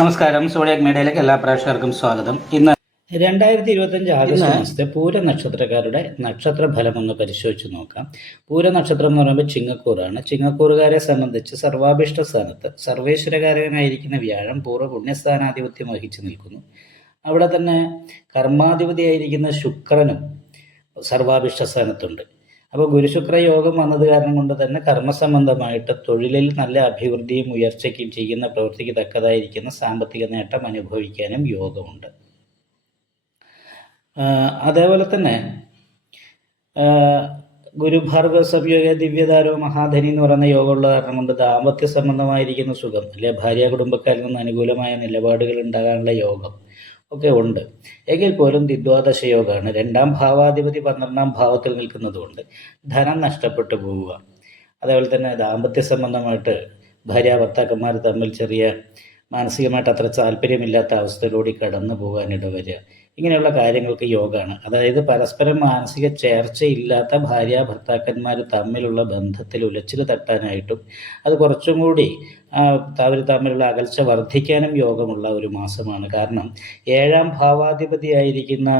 നമസ്കാരം. സോഡിയാക് മീഡിയയിലേക്ക് എല്ലാ പ്രേക്ഷകർക്കും സ്വാഗതം. ഇന്ന് 2025 ആഗസ്റ്റ് മാസത്തെ പൂര നക്ഷത്രക്കാരുടെ നക്ഷത്ര ഫലം ഒന്ന് പരിശോധിച്ച് നോക്കാം. പൂര നക്ഷത്രം എന്ന് പറയുമ്പോൾ ചിങ്ങക്കൂറാണ്. ചിങ്ങക്കൂറുകാരെ സംബന്ധിച്ച് സർവാഭിഷ്ട സ്ഥാനത്ത് സർവേശ്വരകാരകനായിരിക്കുന്ന വ്യാഴം പൂർവ്വ പുണ്യസ്ഥാനാധിപത്യം വഹിച്ചു നിൽക്കുന്നു. അവിടെ തന്നെ കർമാധിപതിയായിരിക്കുന്ന ശുക്രനും സർവാഭിഷ്ട സ്ഥാനത്തുണ്ട്. അപ്പോൾ ഗുരുശുക്ര യോഗം വന്നത് കാരണം കൊണ്ട് തന്നെ കർമ്മസംബന്ധമായിട്ട് തൊഴിലിൽ നല്ല അഭിവൃദ്ധിയും ഉയർച്ചയ്ക്കും ചെയ്യുന്ന പ്രവൃത്തിക്ക് തക്കതായിരിക്കുന്ന സാമ്പത്തിക നേട്ടം അനുഭവിക്കാനും യോഗമുണ്ട്. അതേപോലെ തന്നെ ഗുരുഭാർഗവ സംയോഗ ദിവ്യധാരോ മഹാധനി എന്ന് പറയുന്ന യോഗമുള്ള കാരണം കൊണ്ട് ദാമ്പത്യ സംബന്ധമായിരിക്കുന്ന സുഖം അല്ലെ ഭാര്യ കുടുംബക്കാരിൽ നിന്ന് അനുകൂലമായ നിലപാടുകൾ ഉണ്ടാകാനുള്ള യോഗം ഒക്കെ ഉണ്ട്. എങ്കിൽ പോലും ദ്വിദ്വാദശ യോഗമാണ്. 2ാം ഭാവാധിപതി 12ാം ഭാവത്തിൽ നിൽക്കുന്നതുകൊണ്ട് ധനം നഷ്ടപ്പെട്ടു പോവുക. അതേപോലെ തന്നെ ദാമ്പത്യ സംബന്ധമായിട്ട് ഭാര്യ ഭർത്താക്കന്മാർ തമ്മിൽ ചെറിയ മാനസികമായിട്ട് അത്ര താല്പര്യമില്ലാത്ത അവസ്ഥയിലൂടെ കടന്നു പോകാനിട വരിക. ഇങ്ങനെയുള്ള കാര്യങ്ങൾക്ക് യോഗമാണ്. അതായത് പരസ്പരം മാനസിക ചേർച്ചയില്ലാത്ത ഭാര്യ ഭർത്താക്കന്മാർ തമ്മിലുള്ള ബന്ധത്തിൽ ഉലച്ചിൽ തട്ടാനായിട്ടും അത് കുറച്ചും കൂടി അവർ തമ്മിലുള്ള അകൽച്ച വർദ്ധിക്കാനും യോഗമുള്ള ഒരു മാസമാണ്. കാരണം 7ാം ഭാവാധിപതിയായിരിക്കുന്ന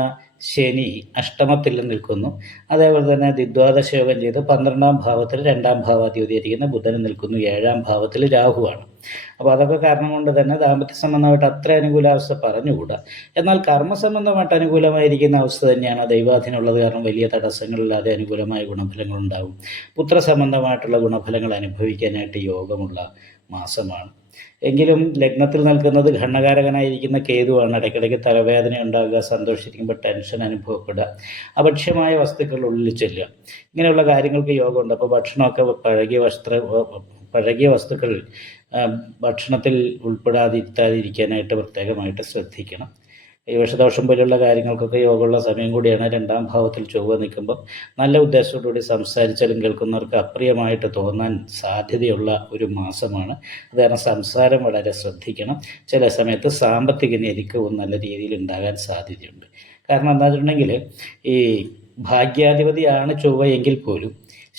ശനി അഷ്ടമത്തിൽ നിൽക്കുന്നു. അതേപോലെ തന്നെ ദ്വിദ്വാദശ യോഗം ചെയ്ത് 12ാം ഭാവത്തിൽ 2ാം ഭാവാധിപതിയായിരിക്കുന്ന ബുധൻ നിൽക്കുന്നു. 7ാം ഭാവത്തിൽ രാഹുവാണ്. അപ്പോൾ അതൊക്കെ കാരണം കൊണ്ട് തന്നെ ദാമ്പത്യ സംബന്ധമായിട്ട് അത്ര അനുകൂലാവസ്ഥ പറഞ്ഞുകൂടാ. എന്നാൽ കർമ്മസംബന്ധമായിട്ട് അനുകൂലമായിരിക്കുന്ന അവസ്ഥ തന്നെയാണ്. ദൈവാധീനമുള്ളത് കാരണം വലിയ തടസ്സങ്ങളില്ലാതെ അനുകൂലമായ ഗുണഫലങ്ങൾ ഉണ്ടാകും. പുത്രസംബന്ധമായിട്ടുള്ള ഗുണഫലങ്ങൾ അനുഭവിക്കാനായിട്ട് യോഗമുള്ള മാസമാണ്. എങ്കിലും ലഗ്നത്തിൽ നിൽക്കുന്നത് ഘണ്ണകാരകനായിരിക്കുന്ന കേതുവാണ്. ഇടയ്ക്കിടയ്ക്ക് തലവേദന ഉണ്ടാകുക, സന്തോഷിക്കുമ്പോൾ ടെൻഷൻ അനുഭവപ്പെടുക, അഭക്ഷ്യമായ വസ്തുക്കൾ ഉള്ളിൽ ചെല്ലുക, ഇങ്ങനെയുള്ള കാര്യങ്ങൾക്ക് യോഗമുണ്ട്. അപ്പോൾ ഭക്ഷണമൊക്കെ പഴകിയ വസ്തുക്കൾ ഭക്ഷണത്തിൽ ഉൾപ്പെടാതിരിക്കാനായിട്ട് പ്രത്യേകമായിട്ട് ശ്രദ്ധിക്കണം. വിഷദോഷം പോലെയുള്ള കാര്യങ്ങൾക്കൊക്കെ യോഗമുള്ള സമയം കൂടിയാണ്. 2ാം ഭാവത്തിൽ ചൊവ്വ നിൽക്കുമ്പോൾ നല്ല ഉദ്ദേശത്തോടുകൂടി സംസാരിച്ചാലും കേൾക്കുന്നവർക്ക് അപ്രിയമായിട്ട് തോന്നാൻ സാധ്യതയുള്ള ഒരു മാസമാണ്. അത് കാരണം സംസാരം വളരെ ശ്രദ്ധിക്കണം. ചില സമയത്ത് സാമ്പത്തിക ഞെരുക്കവും നല്ല രീതിയിൽ ഉണ്ടാകാൻ സാധ്യതയുണ്ട്. കാരണം എന്താ വെച്ചിട്ടുണ്ടെങ്കിൽ ഈ ഭാഗ്യാധിപതിയാണ് ചൊവ്വ എങ്കിൽ പോലും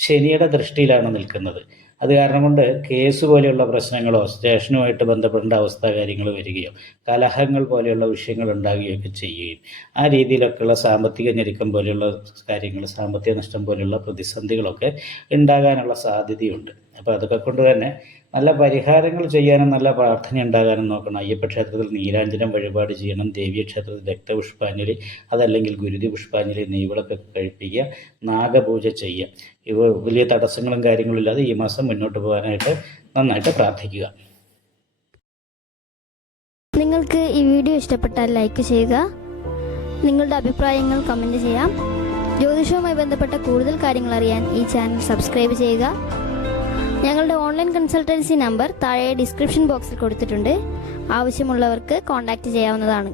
ശനിയുടെ ദൃഷ്ടിയിലാണ് നിൽക്കുന്നത്. അത് കാരണം കൊണ്ട് കേസ് പോലെയുള്ള പ്രശ്നങ്ങളോ സ്റ്റേഷനുമായിട്ട് ബന്ധപ്പെടേണ്ട അവസ്ഥ കാര്യങ്ങൾ വരികയോ കലഹങ്ങൾ പോലെയുള്ള വിഷയങ്ങൾ ഉണ്ടാകുകയൊക്കെ ചെയ്യുകയും ആ രീതിയിലൊക്കെയുള്ള സാമ്പത്തിക ഞെരുക്കം പോലെയുള്ള കാര്യങ്ങൾ, സാമ്പത്തിക നഷ്ടം പോലെയുള്ള പ്രതിസന്ധികളൊക്കെ ഉണ്ടാകാനുള്ള സാധ്യതയുണ്ട്. അപ്പോൾ അതൊക്കെ കൊണ്ട് തന്നെ നല്ല പരിഹാരങ്ങൾ ചെയ്യാനും നല്ല പ്രാർത്ഥന ഉണ്ടാകാനും നോക്കണം. അയ്യപ്പ ക്ഷേത്രത്തിൽ നീരാഞ്ജനം വഴിപാട് ചെയ്യണം. ദേവീക്ഷേത്രത്തിൽ രക്തപുഷ്പാഞ്ജലി അതല്ലെങ്കിൽ ഗുരുതി പുഷ്പാഞ്ജലി നെയ്വിളക്കൊക്കെ കഴിപ്പിക്കുക. നാഗപൂജ ചെയ്യുക. ഇവ വലിയ തടസ്സങ്ങളും കാര്യങ്ങളും ഇല്ലാതെ ഈ മാസം മുന്നോട്ട് പോകാനായിട്ട് നന്നായിട്ട് പ്രാർത്ഥിക്കുക. നിങ്ങൾക്ക് ഈ വീഡിയോ ഇഷ്ടപ്പെട്ടാൽ ലൈക്ക് ചെയ്യുക. നിങ്ങളുടെ അഭിപ്രായങ്ങൾ കമൻറ്റ് ചെയ്യാം. ജ്യോതിഷവുമായി ബന്ധപ്പെട്ട കൂടുതൽ കാര്യങ്ങൾ അറിയാൻ ഈ ചാനൽ സബ്സ്ക്രൈബ് ചെയ്യുക. ഞങ്ങളുടെ ഓൺലൈൻ കൺസൾട്ടൻസി നമ്പർ താഴെ ഡിസ്ക്രിപ്ഷൻ ബോക്സിൽ കൊടുത്തിട്ടുണ്ട്. ആവശ്യമുള്ളവർക്ക് കോൺടാക്റ്റ് ചെയ്യാവുന്നതാണ്.